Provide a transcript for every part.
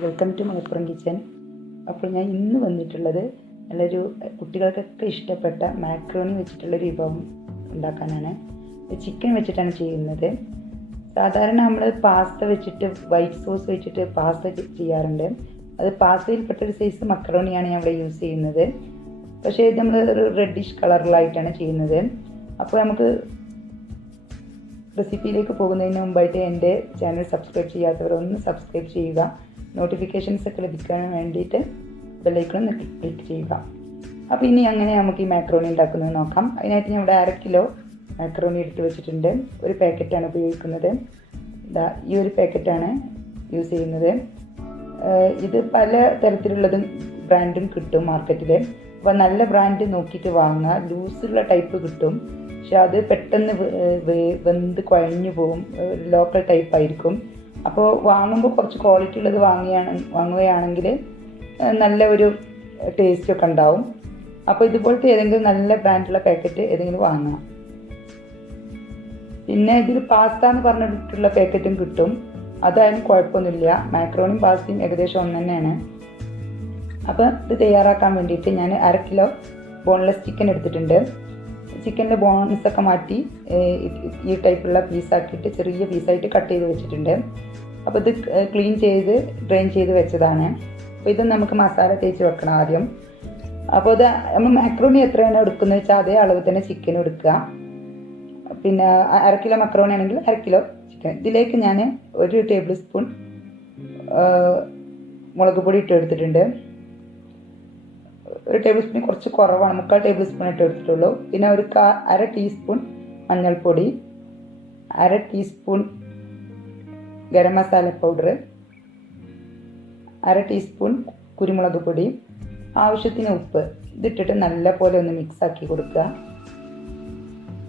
Welcome to Malappuram kitchen. അപ്പോൾ ഞാൻ ഇന്ന് വന്നിട്ടുള്ളത് നല്ലൊരു കുട്ടികൾക്കൊക്കെ ഇഷ്ടപ്പെട്ട മാക്രോണി വെച്ചിട്ടുള്ളൊരു വിഭവം ഉണ്ടാക്കാനാണ്. ചിക്കൻ വെച്ചിട്ടാണ് ചെയ്യുന്നത്. സാധാരണ നമ്മൾ പാസ്ത വെച്ചിട്ട് വൈറ്റ് സോസ് വെച്ചിട്ട് പാസ്ത ചെയ്യാറുണ്ട്. അത് പാസ്തയിൽപ്പെട്ടൊരു സൈസ് മക്രോണിയാണ് ഞാൻ ഇവിടെ യൂസ് ചെയ്യുന്നത്. പക്ഷേ ഇത് നമ്മൾ ഒരു റെഡിഷ് കളറിലായിട്ടാണ് ചെയ്യുന്നത്. അപ്പോൾ നമുക്ക് റെസിപ്പിയിലേക്ക് പോകുന്നതിന് മുമ്പായിട്ട് എൻ്റെ ചാനൽ സബ്സ്ക്രൈബ് ചെയ്യാത്തവർ ഒന്ന് സബ്സ്ക്രൈബ് ചെയ്യുക. നോട്ടിഫിക്കേഷൻസ് ഒക്കെ ലഭിക്കാൻ വേണ്ടിയിട്ട് ബെല്ലൈക്കൺ ക്ലിക്ക് ചെയ്യുക. അപ്പോൾ ഇനി അങ്ങനെ നമുക്ക് ഈ മാക്രോണി ഉണ്ടാക്കുന്നത് നോക്കാം. അതിനായിട്ട് ഞാൻ ഇവിടെ 1/2 കിലോ മാക്രോണി എടുത്ത് വെച്ചിട്ടുണ്ട്. ഒരു പാക്കറ്റാണ് ഉപയോഗിക്കുന്നത്. ഈ ഒരു പാക്കറ്റാണ് യൂസ് ചെയ്യുന്നത്. ഇത് പല തരത്തിലുള്ളതും ബ്രാൻഡും കിട്ടും മാർക്കറ്റിൽ. അപ്പോൾ നല്ല ബ്രാൻഡ് നോക്കിയിട്ട് വാങ്ങുക. ലൂസുള്ള ടൈപ്പ് കിട്ടും, പക്ഷെ അത് പെട്ടെന്ന് വെന്ത് കുഴഞ്ഞു പോകും. ലോക്കൽ ടൈപ്പ് ആയിരിക്കും. അപ്പോൾ വാങ്ങുമ്പോൾ കുറച്ച് ക്വാളിറ്റി ഉള്ളത് വാങ്ങുകയാണെങ്കിൽ നല്ല ഒരു ടേസ്റ്റൊക്കെ ഉണ്ടാവും. അപ്പോൾ ഇതുപോലത്തെ ഏതെങ്കിലും നല്ല ബ്രാൻഡുള്ള പാക്കറ്റ് ഏതെങ്കിലും വാങ്ങണം. പിന്നെ ഇതിൽ പാസ്ത എന്ന് പറഞ്ഞിട്ടുള്ള പാക്കറ്റും കിട്ടും. അതായാലും കുഴപ്പമൊന്നുമില്ല. മാക്രോണിയും പാസ്തയും ഏകദേശം ഒന്ന് തന്നെയാണ്. അപ്പോൾ ഇത് തയ്യാറാക്കാൻ വേണ്ടിയിട്ട് ഞാൻ 1/2 കിലോ ബോൺലെസ് ചിക്കൻ എടുത്തിട്ടുണ്ട്. ചിക്കൻ്റെ ബോൺസൊക്കെ മാറ്റി ഈ ടൈപ്പുള്ള പീസാക്കിയിട്ട് ചെറിയ പീസായിട്ട് കട്ട് ചെയ്ത് വെച്ചിട്ടുണ്ട്. അപ്പോൾ ഇത് ക്ലീൻ ചെയ്ത് ഡ്രെയിൻ ചെയ്ത് വെച്ചതാണ്. അപ്പോൾ ഇത് നമുക്ക് മസാല തേച്ച് വെക്കണം ആദ്യം. അപ്പോൾ ഇത് നമ്മൾ മാക്രോണി എത്രയാണ് എടുക്കുന്നത് വെച്ചാൽ അതേ അളവ് തന്നെ ചിക്കനും എടുക്കുക. പിന്നെ 1/2 കിലോ മക്രോണി ആണെങ്കിൽ 1/2 കിലോ ചിക്കൻ. ഇതിലേക്ക് ഞാൻ 1 ടേബിൾ സ്പൂൺ മുളക് പൊടി ഇട്ട് എടുത്തിട്ടുണ്ട്. 1 ടേബിൾ സ്പൂൺ കുറച്ച് കുറവാണ്, 3/4 ടേബിൾ സ്പൂൺ ഇട്ട് എടുത്തിട്ടുള്ളൂ. പിന്നെ 1/2 ടീസ്പൂൺ മഞ്ഞൾപ്പൊടി, 1/2 teaspoon garam masala powder, 1/2 teaspoon കുരുമുളക് പൊടി, ആവശ്യത്തിന് ഉപ്പ്. ഇതിട്ടിട്ട് നല്ല പോലെ ഒന്ന് മിക്സാക്കി കൊടുക്കുക.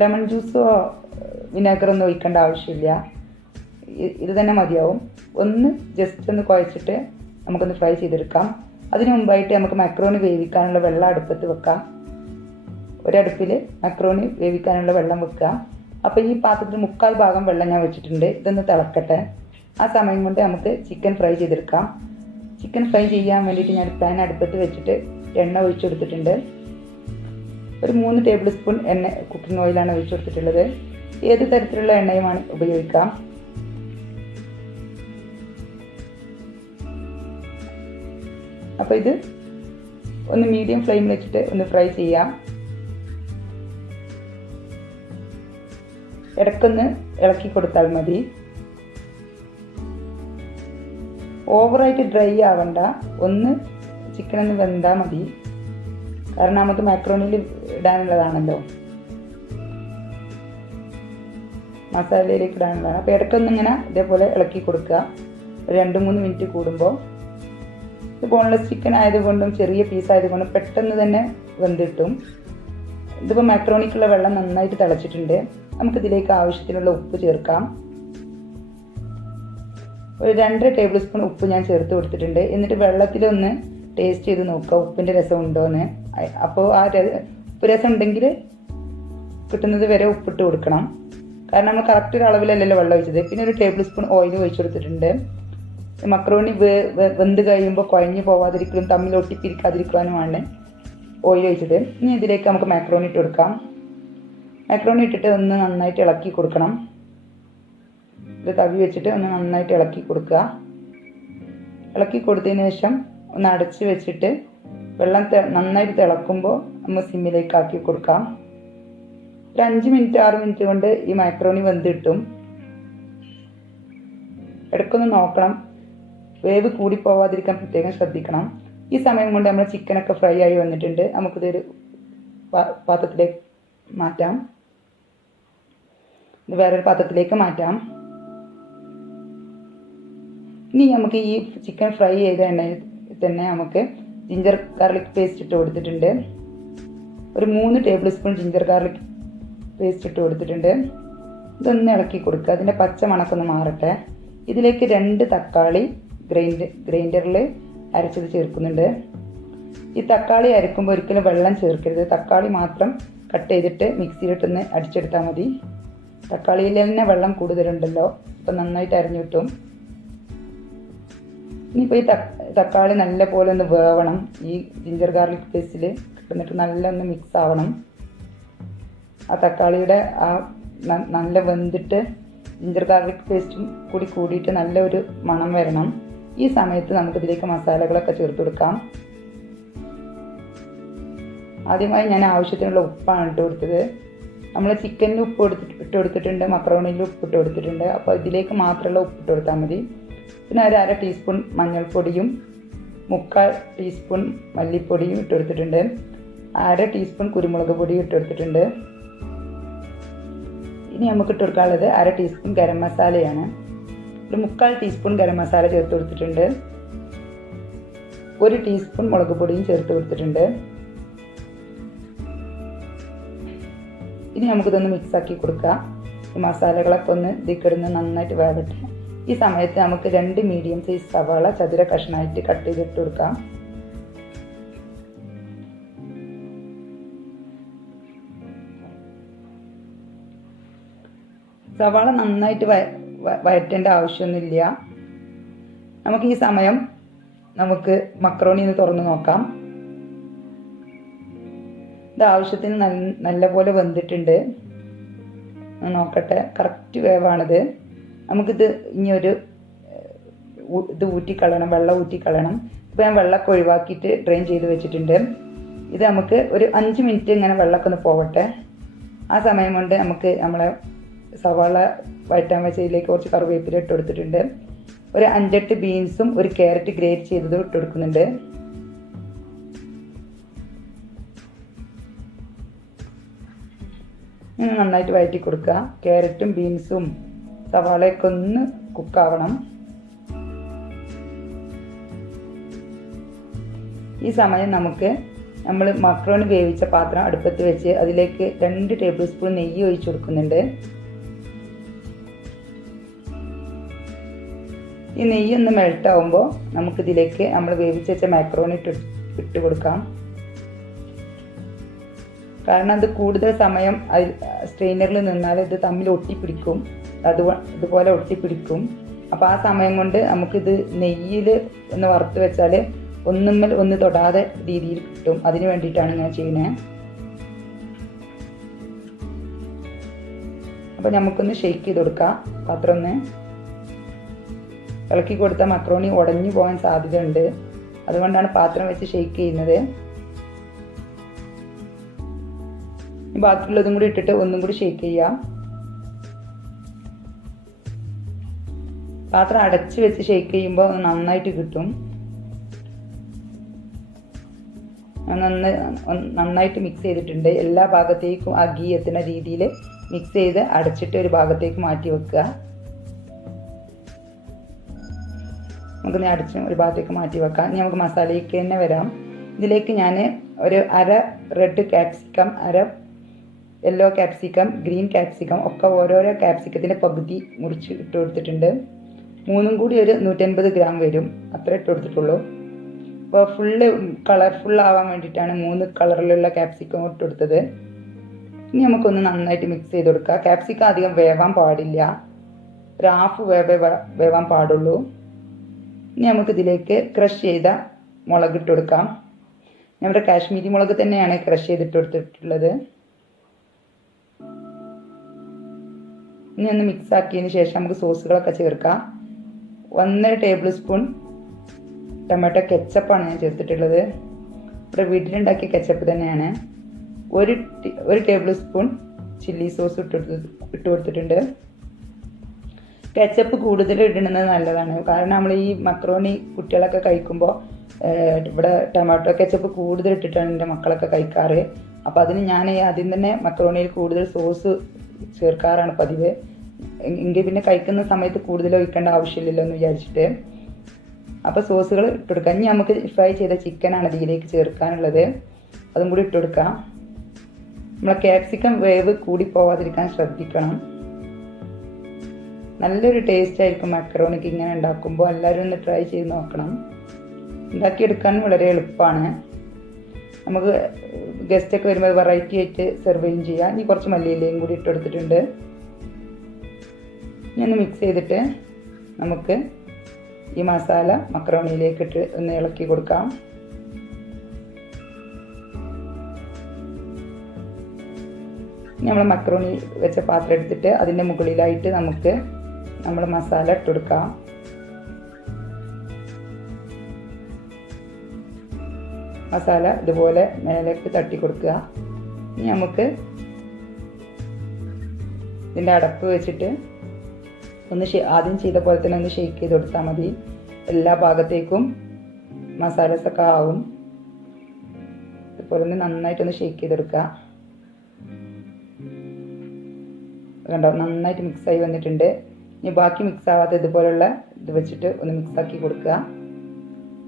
ലെമൺ ജ്യൂസോ വിനാഗറൊന്നും ഒഴിക്കേണ്ട ആവശ്യമില്ല. ഇത് തന്നെ മതിയാവും. ഒന്ന് ജസ്റ്റ് ഒന്ന് കുഴച്ചിട്ട് നമുക്കൊന്ന് ഫ്രൈ ചെയ്തെടുക്കാം. അതിന് മുമ്പായിട്ട് നമുക്ക് മക്രോണി വേവിക്കാനുള്ള വെള്ളം അടുപ്പത്ത് വെക്കാം. ഒരടുപ്പിൽ മക്രോണി വേവിക്കാനുള്ള വെള്ളം വെക്കുക. അപ്പോൾ ഈ പാത്രത്തിൽ 1/4 ഭാഗം വെള്ളം ഞാൻ വെച്ചിട്ടുണ്ട്. ഇതൊന്ന് തിളക്കട്ടെ. ആ സമയം കൊണ്ട് നമുക്ക് ചിക്കൻ ഫ്രൈ ചെയ്തെടുക്കാം. ചിക്കൻ ഫ്രൈ ചെയ്യാൻ വേണ്ടിയിട്ട് ഞാൻ പാൻ അടുപ്പത്ത് വെച്ചിട്ട് എണ്ണ ഒഴിച്ചെടുത്തിട്ടുണ്ട്. ഒരു 3 ടേബിൾ സ്പൂൺ കുക്കിംഗ് ഓയിലാണ് ഒഴിച്ചെടുത്തിട്ടുള്ളത്. ഏത് തരത്തിലുള്ള എണ്ണയുമാണ് ഉപയോഗിക്കാം. അപ്പോൾ ഇത് ഒന്ന് മീഡിയം ഫ്ലെയിമിൽ വെച്ചിട്ട് ഒന്ന് ഫ്രൈ ചെയ്യാം. ഇടയ്ക്കൊന്ന് ഇളക്കി കൊടുത്താൽ മതി. ഓവറായിട്ട് ഡ്രൈ ആവണ്ട. ഒന്ന് ചിക്കൻ ഒന്ന് വെന്താൽ മതി. കാരണം നമുക്ക് മാക്രോണിയിൽ ഇടാനുള്ളതാണല്ലോ, മസാലയിലേക്ക് ഇടാനുള്ളതാണ്. അപ്പോൾ ഇടയ്ക്കൊന്നിങ്ങനെ ഇതേപോലെ ഇളക്കി കൊടുക്കുക. ഒരു 2-3 മിനിറ്റ് കൂടുമ്പോൾ. ഇത് ബോൺലെസ് ചിക്കൻ ആയതുകൊണ്ടും ചെറിയ പീസ് ആയതുകൊണ്ടും പെട്ടെന്ന് തന്നെ വെന്തിട്ടും. ഇതിപ്പോൾ മാക്രോണിക്കുള്ള വെള്ളം നന്നായിട്ട് തിളച്ചിട്ടുണ്ട്. നമുക്കിതിലേക്ക് ആവശ്യത്തിനുള്ള ഉപ്പ് ചേർക്കാം. ഒരു 2 ടേബിൾ സ്പൂൺ ഉപ്പ് ഞാൻ ചേർത്ത് കൊടുത്തിട്ടുണ്ട്. എന്നിട്ട് വെള്ളത്തിലൊന്ന് ടേസ്റ്റ് ചെയ്ത് നോക്കുക ഉപ്പിൻ്റെ രസം ഉണ്ടോയെന്ന്. അപ്പോൾ ആ ഉപ്പ് രസം ഉണ്ടെങ്കിൽ കിട്ടുന്നത് വരെ ഉപ്പിട്ട് കൊടുക്കണം. കാരണം നമ്മൾ കറക്റ്റ് ഒരു അളവിലല്ലല്ലോ വെള്ളം ഒഴിച്ചത്. പിന്നെ ഒരു ടേബിൾ സ്പൂൺ ഓയിൽ ഒഴിച്ചു കൊടുത്തിട്ടുണ്ട്. മക്രോണി വെന്ത് കഴിയുമ്പോൾ കുഴഞ്ഞു പോവാതിരിക്കലും തമ്മിൽ ഒട്ടിപ്പിരിക്കാതിരിക്കാനുമാണ് ഓയിൽ ഒഴിച്ചത്. ഇനി ഇതിലേക്ക് നമുക്ക് മാക്രോണി ഇട്ട് കൊടുക്കാം. മാക്രോണി ഇട്ടിട്ട് ഒന്ന് നന്നായിട്ട് ഇളക്കി കൊടുക്കണം. ഇത് തവി വെച്ചിട്ട് ഒന്ന് നന്നായിട്ട് ഇളക്കി കൊടുക്കുക. ഇളക്കി കൊടുത്തതിന് ശേഷം ഒന്ന് അടച്ച് വെച്ചിട്ട് വെള്ളം നന്നായിട്ട് തിളക്കുമ്പോൾ നമ്മൾ സിമ്മിലേക്ക് ആക്കി കൊടുക്കാം. ഒരു 5 മിനിറ്റ് 6 മിനിറ്റ് കൊണ്ട് ഈ മാക്രോണി വെന്ത് കിട്ടും. ഇടയ്ക്കൊന്ന് നോക്കണം. വേവ് കൂടി പോവാതിരിക്കാൻ പ്രത്യേകം ശ്രദ്ധിക്കണം. ഈ സമയം കൊണ്ട് നമ്മൾ ചിക്കനൊക്കെ ഫ്രൈ ആയി വന്നിട്ടുണ്ട്. നമുക്കിതൊരു പാത്രത്തിലേക്ക് മാറ്റാം. ഇത് വേറൊരു പാത്രത്തിലേക്ക് മാറ്റാം. ഇനി നമുക്ക് ഈ ചിക്കൻ ഫ്രൈ ചെയ്ത എണ്ണയിൽ തന്നെ നമുക്ക് ജിഞ്ചർ ഗാർലിക് പേസ്റ്റ് ഇട്ട് കൊടുത്തിട്ടുണ്ട്. ഒരു 3 table spoon ginger garlic paste ഇട്ട് കൊടുത്തിട്ടുണ്ട്. ഇതൊന്ന് ഇളക്കി കൊടുക്കുക. അതിൻ്റെ പച്ച മണക്കൊന്ന് മാറട്ടെ. ഇതിലേക്ക് 2 തക്കാളി ഗ്രൈൻഡറിൽ അരച്ചത് ചേർക്കുന്നുണ്ട്. ഈ തക്കാളി അരക്കുമ്പോൾ ഒരിക്കലും വെള്ളം ചേർക്കരുത്. തക്കാളി മാത്രം കട്ട് ചെയ്തിട്ട് മിക്സിയിലിട്ടൊന്ന് അടിച്ചെടുത്താൽ മതി. തക്കാളിയിൽ തന്നെ വെള്ളം കൂടുതലുണ്ടല്ലോ, അപ്പോൾ നന്നായിട്ട് അരിഞ്ഞു കിട്ടും. ഇനിയിപ്പോൾ ഈ തക്കാളി നല്ല പോലെ ഒന്ന് വേവണം. ഈ ജിഞ്ചർ ഗാർലിക് പേസ്റ്റിൽ എന്നിട്ട് നല്ല ഒന്ന് മിക്സ് ആവണം. ആ തക്കാളിയുടെ ആ നല്ല വെന്തിട്ട് ജിഞ്ചർ ഗാർലിക് പേസ്റ്റും കൂടിയിട്ട് നല്ലൊരു മണം വരണം. ഈ സമയത്ത് നമുക്കിതിലേക്ക് മസാലകളൊക്കെ ചേർത്ത് കൊടുക്കാം. ആദ്യമായി ഞാൻ ആവശ്യത്തിനുള്ള ഉപ്പാണ് ഇട്ട് കൊടുത്തത്. നമ്മൾ ചിക്കനിൽ ഉപ്പ് ഇട്ട് കൊടുത്തിട്ടുണ്ട്, മക്രോണിയിൽ ഉപ്പ് ഇട്ട് കൊടുത്തിട്ടുണ്ട്. അപ്പോൾ ഇതിലേക്ക് മാത്രമുള്ള ഉപ്പ് ഇട്ട് കൊടുത്താൽ മതി. പിന്നെ ഒരു 1/2 ടീസ്പൂൺ മഞ്ഞൾപ്പൊടിയും 3/4 ടീസ്പൂൺ മല്ലിപ്പൊടിയും ഇട്ട് കൊടുത്തിട്ടുണ്ട്. 1/2 ടീസ്പൂൺ കുരുമുളക് പൊടിയും ഇട്ട് കൊടുത്തിട്ടുണ്ട്. ഇനി നമുക്ക് ഇട്ട് കൊടുക്കാനുള്ളത് 1/2 ടീസ്പൂൺ ഗരം മസാലയാണ്. ഒരു 3/4 ടീസ്പൂൺ ഗരം മസാല ചേർത്ത് കൊടുത്തിട്ടുണ്ട്. 1 ടീസ്പൂൺ മുളക് പൊടിയും ചേർത്ത് കൊടുത്തിട്ടുണ്ട്. ഇനി നമുക്കിതൊന്ന് മിക്സാക്കി കൊടുക്കാം. ഈ മസാലകളൊക്കെ ഒന്ന് ഇതിക്കിടുന്ന് നന്നായിട്ട് വേവട്ടെ. ഈ സമയത്ത് നമുക്ക് 2 മീഡിയം സൈസ് സവാള ചതുര കഷ്ണമായിട്ട് കട്ട് ചെയ്തിട്ട് കൊടുക്കാം. സവാള നന്നായിട്ട് വഴറ്റേണ്ട ആവശ്യമൊന്നുമില്ല. നമുക്ക് ഈ സമയം മക്രോണി ഒന്ന് തുറന്ന് നോക്കാം. ഇത് ആവശ്യത്തിന് നല്ലപോലെ വെന്തിട്ടുണ്ട്. നോക്കട്ടെ, കറക്റ്റ് വേവാണിത്. നമുക്കിത് ഇനി ഇത് ഊറ്റിക്കളയണം, വെള്ളം ഊറ്റിക്കളയണം. ഇപ്പോൾ ഞാൻ വെള്ളമൊക്കെ ഒഴിവാക്കിയിട്ട് ഡ്രെയിൻ ചെയ്ത് വെച്ചിട്ടുണ്ട്. ഇത് നമുക്ക് ഒരു 5 മിനിറ്റ് ഇങ്ങനെ വെള്ളമൊക്കെ ഒന്ന് പോവട്ടെ. ആ സമയം കൊണ്ട് നമുക്ക് നമ്മളെ സവാള വഴറ്റാൻ വെച്ചതിലേക്ക് കുറച്ച് കറിവേപ്പില ഇട്ട് കൊടുത്തിട്ടുണ്ട്. ഒരു 5-8 ബീൻസും ഒരു ക്യാരറ്റ് ഗ്രേറ്റ് ചെയ്തതും ഇട്ട് കൊടുക്കുന്നുണ്ട്. നന്നായിട്ട് വഴറ്റി കൊടുക്കുക. ക്യാരറ്റും ബീൻസും സവാളയൊക്കെ ഒന്ന് കുക്കാവണം. ഈ സമയം നമ്മൾ മക്രോണി വേവിച്ച പാത്രം അടുപ്പത്ത് വെച്ച് അതിലേക്ക് 2 ടേബിൾ സ്പൂൺ നെയ്യ് ഒഴിച്ചു കൊടുക്കുന്നുണ്ട്. ഈ നെയ്യ് ഒന്ന് മെൽറ്റ് ആവുമ്പോൾ നമുക്കിതിലേക്ക് നമ്മൾ വേവിച്ച് വെച്ച മാക്രോണി ഇട്ട് കൊടുക്കാം. കാരണം അത് കൂടുതൽ സമയം സ്ട്രെയിനറിൽ നിന്നാൽ ഇത് തമ്മിൽ ഒട്ടിപ്പിടിക്കും, ഇതുപോലെ ഒട്ടിപ്പിടിക്കും. അപ്പോൾ ആ സമയം കൊണ്ട് നമുക്കിത് നെയ്യിൽ ഒന്ന് വറുത്ത് വെച്ചാൽ ഒന്നുമ്മൽ ഒന്ന് തൊടാതെ രീതിയിൽ കിട്ടും. അതിന് വേണ്ടിയിട്ടാണ് ഞാൻ ചെയ്യുന്നത്. അപ്പോൾ നമുക്കൊന്ന് ഷെയ്ക്ക് ചെയ്ത് കൊടുക്കാം. പാത്രം ഒന്ന് ഇളക്കി കൊടുത്താൽ മക്രോണി ഉടഞ്ഞു പോകാൻ സാധ്യതയുണ്ട്. അതുകൊണ്ടാണ് പാത്രം വെച്ച് ഷെയ്ക്ക് ചെയ്യുന്നത്. ബാക്കിയുള്ളതും കൂടി ഇട്ടിട്ട് ഒന്നും കൂടി ഷെയ്ക്ക് ചെയ്യാം. പാത്രം അടച്ച് വെച്ച് ഷെയ്ക്ക് ചെയ്യുമ്പോൾ നന്നായിട്ട് കിട്ടും. നന്നായിട്ട് മിക്സ് ചെയ്തിട്ടുണ്ട്. എല്ലാ ഭാഗത്തേക്കും ആ ഗീ എത്തുന്ന രീതിയിൽ മിക്സ് ചെയ്ത് അടച്ചിട്ട് ഒരു ഭാഗത്തേക്ക് മാറ്റി വെക്കുക. നമുക്കിനി അടച്ച് ഒരു ഭാഗത്തേക്ക് മാറ്റി വെക്കാം. ഇനി നമുക്ക് മസാലയ്ക്ക് തന്നെ വരാം. ഇതിലേക്ക് ഞാൻ ഒരു 1/2 red capsicum, 1/2 yellow capsicum, green capsicum ഒക്കെ ഓരോരോ ക്യാപ്സിക്കത്തിൻ്റെ പകുതി മുറിച്ച് ഇട്ട് കൊടുത്തിട്ടുണ്ട്. 3 കൂടി ഒരു 150 ഗ്രാം വരും, അത്ര ഇട്ട് കൊടുത്തിട്ടുള്ളൂ. അപ്പോൾ കളർഫുൾ ആവാൻ വേണ്ടിയിട്ടാണ് 3 കളറിലുള്ള ക്യാപ്സിക്കം ഇട്ട് കൊടുത്തത്. ഇനി നമുക്കൊന്ന് നന്നായിട്ട് മിക്സ് ചെയ്ത് കൊടുക്കുക. ക്യാപ്സിക്കം അധികം വേവാൻ പാടില്ല, ഒരു 1/2 വേവാൻ പാടുള്ളൂ. ഇനി നമുക്കിതിലേക്ക് ക്രഷ് ചെയ്ത മുളക് ഇട്ട് കൊടുക്കാം. നമ്മുടെ കാശ്മീരി മുളക് തന്നെയാണ് ക്രഷ് ചെയ്തിട്ട് കൊടുത്തിട്ടുള്ളത്. ഇനി ഒന്ന് മിക്സ് ആക്കിയതിന് ശേഷം നമുക്ക് സോസുകളൊക്കെ ചേർക്കാം. 1 ടേബിൾ സ്പൂൺ ടൊമാറ്റോ കെച്ചപ്പാണ് ഞാൻ ചേർത്തിട്ടുള്ളത്. ഇവിടെ വീട്ടിലുണ്ടാക്കിയ കെച്ചപ്പ് തന്നെയാണ്. 1 ടേബിൾ സ്പൂൺ ചില്ലി സോസ് ഇട്ട് കൊടുത്തിട്ടുണ്ട്. കെച്ചപ്പ് കൂടുതൽ ഇടുന്നത് നല്ലതാണ്. കാരണം നമ്മൾ ഈ മക്രോണി കുട്ടികളൊക്കെ കഴിക്കുമ്പോൾ ഇവിടെ ടൊമാറ്റോ കെച്ചപ്പ് കൂടുതൽ ഇട്ടിട്ടാണ് എൻ്റെ മക്കളൊക്കെ കഴിക്കാറ്. അപ്പോൾ അതിന് ഞാൻ ആദ്യം തന്നെ മക്രോണിയിൽ കൂടുതൽ സോസ് ചേർക്കാറാണ് പതിവ്. എങ്കിൽ പിന്നെ കഴിക്കുന്ന സമയത്ത് കൂടുതൽ ഒഴിക്കേണ്ട ആവശ്യമില്ലല്ലോ എന്ന് വിചാരിച്ചിട്ട്. അപ്പോൾ സോസുകൾ ഇട്ട് കൊടുക്കാം. ഇനി നമുക്ക് ഫ്രൈ ചെയ്ത ചിക്കനാണ് ഇതിലേക്ക് ചേർക്കാനുള്ളത്. അതും കൂടി ഇട്ട് കൊടുക്കാം. നമ്മളെ ക്യാപ്സിക്കം വേവ് കൂടി പോവാതിരിക്കാൻ ശ്രദ്ധിക്കണം. നല്ലൊരു ടേസ്റ്റ് ആയിരിക്കും മക്രോണിക്ക് ഇങ്ങനെ ഉണ്ടാക്കുമ്പോൾ. എല്ലാവരും ഒന്ന് ട്രൈ ചെയ്ത് നോക്കണം. ഉണ്ടാക്കിയെടുക്കാൻ വളരെ എളുപ്പമാണ്. നമുക്ക് ഗസ്റ്റൊക്കെ വരുമ്പോൾ വെറൈറ്റി ആയിട്ട് സെർവ് ചെയ്യാം. ഇനി കുറച്ച് മല്ലിയിലയും കൂടി ഇട്ട് കൊടുത്തിട്ടുണ്ട്. ഇനി ഒന്ന് മിക്സ് ചെയ്തിട്ട് നമുക്ക് ഈ മസാല മക്രോണിയിലേക്ക് ഇട്ട് ഒന്ന് ഇളക്കി കൊടുക്കാം. നമ്മൾ മക്രോണി വെച്ച പാത്രം എടുത്തിട്ട് അതിൻ്റെ മുകളിലായിട്ട് നമുക്ക് നമ്മൾ മസാല ഇട്ട് കൊടുക്കാം. മസാല ഇതുപോലെ മേലേക്ക് തട്ടി കൊടുക്കുക. ഇനി നമുക്ക് ഇതിൻ്റെ അടപ്പ് വെച്ചിട്ട് ഒന്ന് ആദ്യം ചെയ്ത പോലെ തന്നെ ഒന്ന് ഷേക്ക് ചെയ്ത് കൊടുത്താൽ മതി. എല്ലാ ഭാഗത്തേക്കും മസാലസൊക്കെ ആവും. ഇതുപോലെ ഒന്ന് നന്നായിട്ടൊന്ന് ഷേക്ക് ചെയ്തെടുക്കുക. കണ്ടോ, നന്നായിട്ട് മിക്സായി വന്നിട്ടുണ്ട്. ഇനി ബാക്കി മിക്സ് ആവാത്ത ഇതുപോലുള്ള ഇത് വെച്ചിട്ട് ഒന്ന് മിക്സാക്കി കൊടുക്കുക.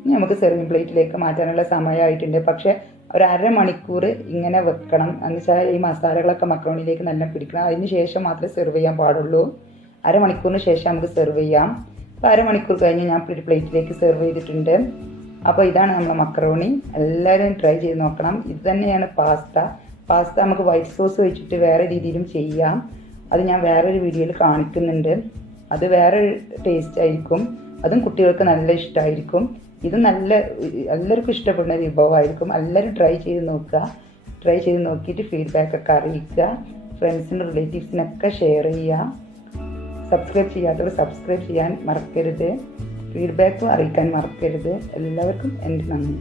ഇനി നമുക്ക് സെർവിങ് പ്ലേറ്റിലേക്ക് മാറ്റാനുള്ള സമയമായിട്ടുണ്ട്. പക്ഷേ ഒരു അരമണിക്കൂർ ഇങ്ങനെ വെക്കണം. എന്ന് വെച്ചാൽ ഈ മസാലകളൊക്കെ മക്രോണിയിലേക്ക് നല്ല പിടിക്കണം. അതിന് ശേഷം മാത്രമേ സെർവ് ചെയ്യാൻ പാടുള്ളൂ. അരമണിക്കൂറിന് ശേഷം നമുക്ക് സെർവ് ചെയ്യാം. അപ്പോൾ അരമണിക്കൂർ കഴിഞ്ഞ് ഞാൻ പ്ലേറ്റിലേക്ക് സെർവ് ചെയ്തിട്ടുണ്ട്. അപ്പോൾ ഇതാണ് നമ്മുടെ മക്രോണി. എല്ലാവരും ട്രൈ ചെയ്ത് നോക്കണം. ഇത് തന്നെയാണ് പാസ്ത നമുക്ക് വൈറ്റ് സോസ് വെച്ചിട്ട് വേറെ രീതിയിലും ചെയ്യാം. അത് ഞാൻ വേറൊരു വീഡിയോയിൽ കാണിക്കുന്നുണ്ട്. അത് വേറെ ടേസ്റ്റ് ആയിരിക്കും. അതും കുട്ടികൾക്ക് നല്ല ഇഷ്ടമായിരിക്കും. ഇത് എല്ലാവർക്കും ഇഷ്ടപ്പെടുന്ന ഒരു വിഭവമായിരിക്കും. എല്ലാവരും ട്രൈ ചെയ്ത് നോക്കുക. ട്രൈ ചെയ്ത് നോക്കിയിട്ട് ഫീഡ്ബാക്കൊക്കെ അറിയിക്കുക. ഫ്രണ്ട്സിനും റിലേറ്റീവ്സിനൊക്കെ ഷെയർ ചെയ്യുക. സബ്സ്ക്രൈബ് ചെയ്യാത്തവർ സബ്സ്ക്രൈബ് ചെയ്യാൻ മറക്കരുത്. ഫീഡ്ബാക്കും അറിയിക്കാൻ മറക്കരുത്. എല്ലാവർക്കും എൻ്റെ നന്ദി.